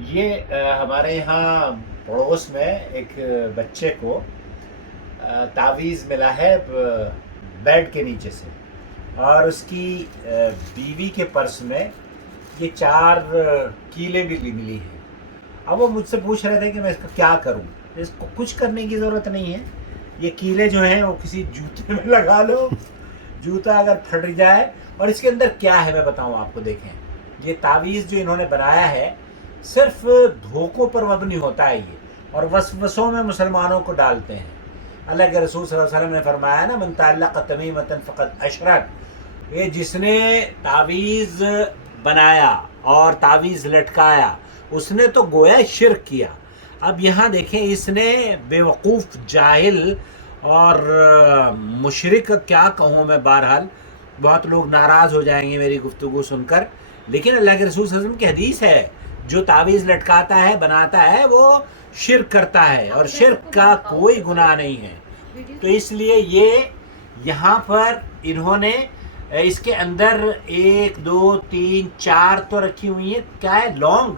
یہ ہمارے یہاں پڑوس میں ایک بچے کو تعویذ ملا ہے بیڈ کے نیچے سے، اور اس کی بیوی کے پرس میں یہ 4 کیلیں بھی ملی ہیں۔ اب وہ مجھ سے پوچھ رہے تھے کہ میں اس کا کیا کروں۔ اس کو کچھ کرنے کی ضرورت نہیں ہے، یہ کیلیں جو ہیں وہ کسی جوتے میں لگا لو، جوتا اگر پھٹ جائے۔ اور اس کے اندر کیا ہے میں بتاؤں آپ کو، دیکھیں یہ تعویذ جو انہوں نے بنایا ہے صرف دھوکوں پر مبنی ہوتا ہے یہ، اور وسوسوں میں مسلمانوں کو ڈالتے ہیں۔ اللہ کے رسول صلی اللہ علیہ وسلم نے فرمایا نا، من تعلق تمیمۃ فقد اشرک، یہ جس نے تعویذ بنایا اور تعویذ لٹکایا اس نے تو گویا شرک کیا۔ اب یہاں دیکھیں اس نے بیوقوف جاہل اور مشرک، کیا کہوں میں، بہرحال بہت لوگ ناراض ہو جائیں گے میری گفتگو سن کر، لیکن اللہ کے رسول صلی اللہ علیہ وسلم کی حدیث ہے جو تعویذ لٹکاتا ہے بناتا ہے وہ شرک کرتا ہے، اور شرک کا کوئی گناہ نہیں ہے۔ تو اس لیے یہ یہاں پر انہوں نے اس کے اندر 1 2 3 4 تو رکھی ہوئی ہیں، کیا ہے، لونگ،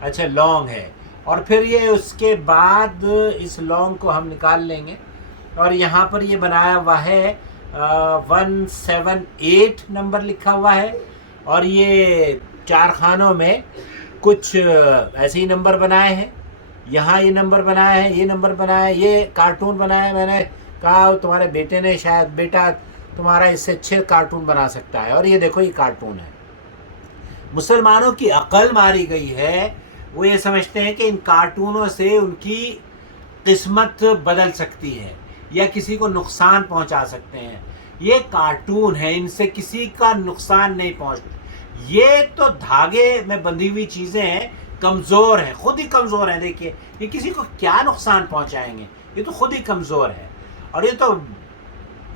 اچھا لونگ ہے، اور پھر یہ اس کے بعد اس لونگ کو ہم نکال لیں گے، اور یہاں پر یہ بنایا ہوا ہے 178 نمبر لکھا ہوا ہے، اور یہ 4 خانوں میں کچھ ایسے ہی نمبر بنائے ہیں، یہاں یہ نمبر بنایا ہے، یہ نمبر بنایا ہے، یہ کارٹون بنایا ہے۔ میں نے کہا تمہارے بیٹے نے، شاید بیٹا تمہارا اس سے اچھے کارٹون بنا سکتا ہے، اور یہ دیکھو یہ کارٹون ہے۔ مسلمانوں کی عقل ماری گئی ہے، وہ یہ سمجھتے ہیں کہ ان کارٹونوں سے ان کی قسمت بدل سکتی ہے یا کسی کو نقصان پہنچا سکتے ہیں۔ یہ کارٹون ہے، ان سے کسی کا نقصان نہیں پہنچتا۔ یہ تو دھاگے میں بندھی ہوئی چیزیں ہیں، کمزور ہیں، خود ہی کمزور ہیں۔ دیکھیے یہ کسی کو کیا نقصان پہنچائیں گے، یہ تو خود ہی کمزور ہے، اور یہ تو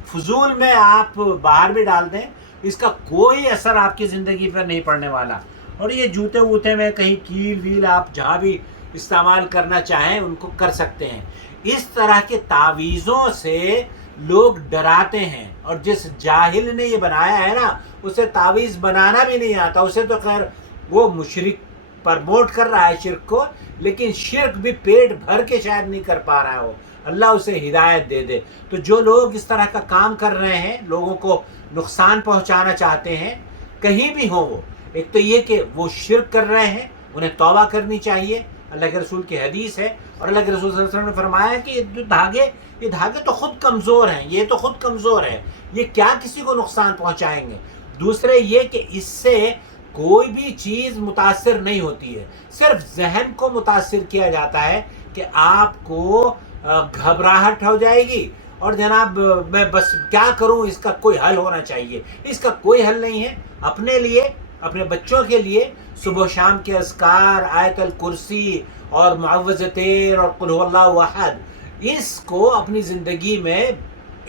فضول میں آپ باہر بھی ڈال دیں اس کا کوئی اثر آپ کی زندگی پر نہیں پڑنے والا۔ اور یہ جوتے ووتے میں کہیں کیل ویل آپ جہاں بھی استعمال کرنا چاہیں ان کو کر سکتے ہیں۔ اس طرح کے تعویذوں سے لوگ ڈراتے ہیں، اور جس جاہل نے یہ بنایا ہے نا اسے تعویذ بنانا بھی نہیں آتا، اسے تو خیر وہ مشرک پرموٹ کر رہا ہے شرک کو، لیکن شرک بھی پیٹ بھر کے شاید نہیں کر پا رہا ہو، اللہ اسے ہدایت دے دے۔ تو جو لوگ اس طرح کا کام کر رہے ہیں، لوگوں کو نقصان پہنچانا چاہتے ہیں کہیں بھی ہوں، وہ ایک تو یہ کہ وہ شرک کر رہے ہیں، انہیں توبہ کرنی چاہیے، اللہ کے رسول کی حدیث ہے، اور اللہ کے رسول صلی اللہ علیہ وسلم نے فرمایا کہ یہ دھاگے تو خود کمزور ہیں، یہ تو خود کمزور ہے، یہ کیا کسی کو نقصان پہنچائیں گے۔ دوسرے یہ کہ اس سے کوئی بھی چیز متاثر نہیں ہوتی ہے، صرف ذہن کو متاثر کیا جاتا ہے کہ آپ کو گھبراہٹ ہو جائے گی، اور جناب میں بس کیا کروں، اس کا کوئی حل ہونا چاہیے۔ اس کا کوئی حل نہیں ہے۔ اپنے لیے، اپنے بچوں کے لیے صبح و شام کے اذکار، آیت الکرسی اور معوذتین اور قل هو اللہ احد، اس کو اپنی زندگی میں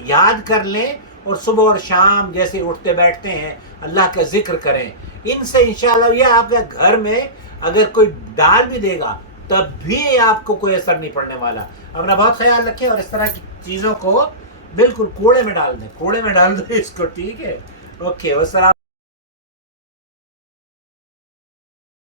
یاد کر لیں، اور صبح اور شام جیسے اٹھتے بیٹھتے ہیں اللہ کا ذکر کریں۔ ان سے انشاءاللہ یہ آپ کے گھر میں اگر کوئی ڈال بھی دے گا تب بھی آپ کو کوئی اثر نہیں پڑنے والا۔ اپنا بہت خیال رکھیں، اور اس طرح کی چیزوں کو بالکل کوڑے میں ڈال دیں، کوڑے میں ڈال دیں اس کو، ٹھیک ہے؟ اوکے، والسلام۔